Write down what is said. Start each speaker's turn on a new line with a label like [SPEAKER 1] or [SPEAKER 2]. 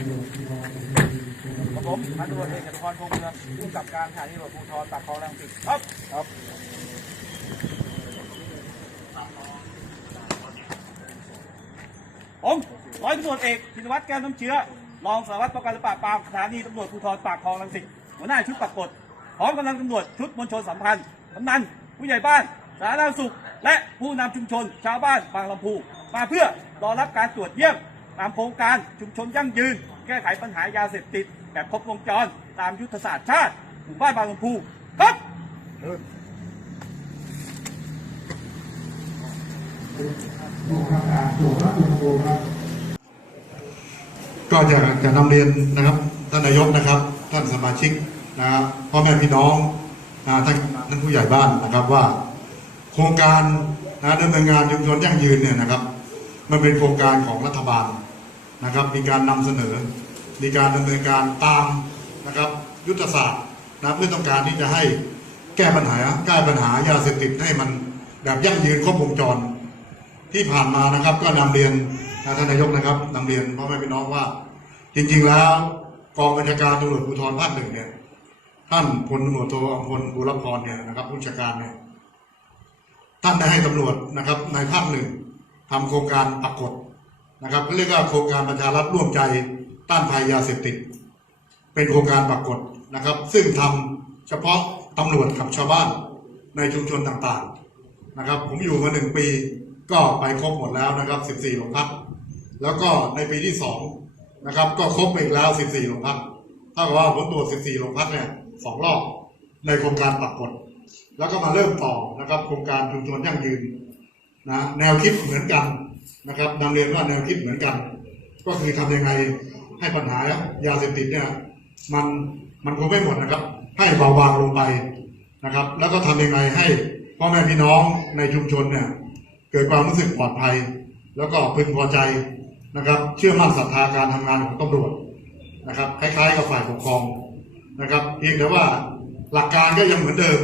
[SPEAKER 1] ผมพันตำรวจเอกจตุพรพงษ์เมืองผู้กำกับการสถานีตำรวจภูธรปากคลองรังสิตครับครับผมร้อยตำรวจเอกธินวัฒน์แก้วน้ำเชื้อรองสารวัตรป้องกันและปราบปรามสถานีตำรวจภูธรปากคลองรังสิตหัวหน้าชุดปรากฏพร้อมกำลังตำรวจชุดมวลชนสัมพันธ์กำนันผู้ใหญ่บ้านสาธารณสุข และผู้นำชุมชน ชาวบ้านบางลำพูมาเพื่อรอรับการตรวจเยี่ยม ตามโครงการชุมชนยั่งยืน แก้ไขปัญหายาเสพติด แบบครบวงจร ตามยุทธศาสตร์ชาติหมู่บ้านบางลำพูครับ
[SPEAKER 2] ก็จะจะนำเรียนนะครับท่านนายกนะครับ ท่านสมาชิกนะครับพ่อแม่พี่น้องนะท่านท่านผู้ใหญ่บ้านนะครับว่า โครงการนะดำเนินงานชุมชนยั่งยืนเนี่ยนะครับ มันเป็นโครงการของรัฐบาล นะครับ มีการนำเสนอ มีการดำเนินการตามนะครับยุทธศาสตร์นะเพื่อต้องการที่จะให้แก้ปัญหาแก้ปัญหายาเสพติดให้มันแบบยั่งยืนครบวงจร ที่ผ่านมานะครับ ก็นำเรียนนะท่านนายกนะครับนำเรียนพ่อแม่พี่น้องว่า จริง ๆ แล้วกองบัญชาการตำรวจภูธรภาคหนึ่งเนี่ยท่านพลตำรวจโทอมพลบุรพรเนี่ยนะครับผู้บัญชาการเนี่ยท่านได้ให้ตำรวจนะครับในภาคหนึ่งทำโครงการปรากฏ นะครับเรียกว่าโครงการประชารัฐร่วมใจต้านภัยยาเสพติด เป็นโครงการปรากฏนะครับ ซึ่งทำเฉพาะตำรวจกับชาวบ้านในชุมชนต่างๆนะครับ ผมอยู่มาหนึ่งปีก็ไปครบหมดแล้วนะครับ 14โรงพักแล้วก็ในปีที่สองนะครับ ก็ครบไปอีกแล้ว 14โรงพักเท่ากับว่าผลตรวจ 14โรงพักเนี่ยสองรอบในโครงการปรากฏ แล้วก็มาเริ่มต่อนะครับ โครงการชุมชนยั่งยืนนะแนวคิดเหมือนกัน นะครับนำเรียนว่าแนวคิดเหมือนกัน ก็คือทำยังไงให้ปัญหายาเสพติดเนี่ยมันมันคงไม่หมดนะครับ ให้เบาบางลงไปนะครับ แล้วก็ทำยังไงให้พ่อแม่พี่น้องในชุมชนเนี่ยเกิดความรู้สึกปลอดภัย แล้วก็พึงพอใจนะครับ เชื่อมั่นศรัทธาการทำงานของตำรวจนะครับ คล้ายๆกับฝ่ายปกครองนะครับเพียงแต่ว่าหลักการก็ยังเหมือนเดิม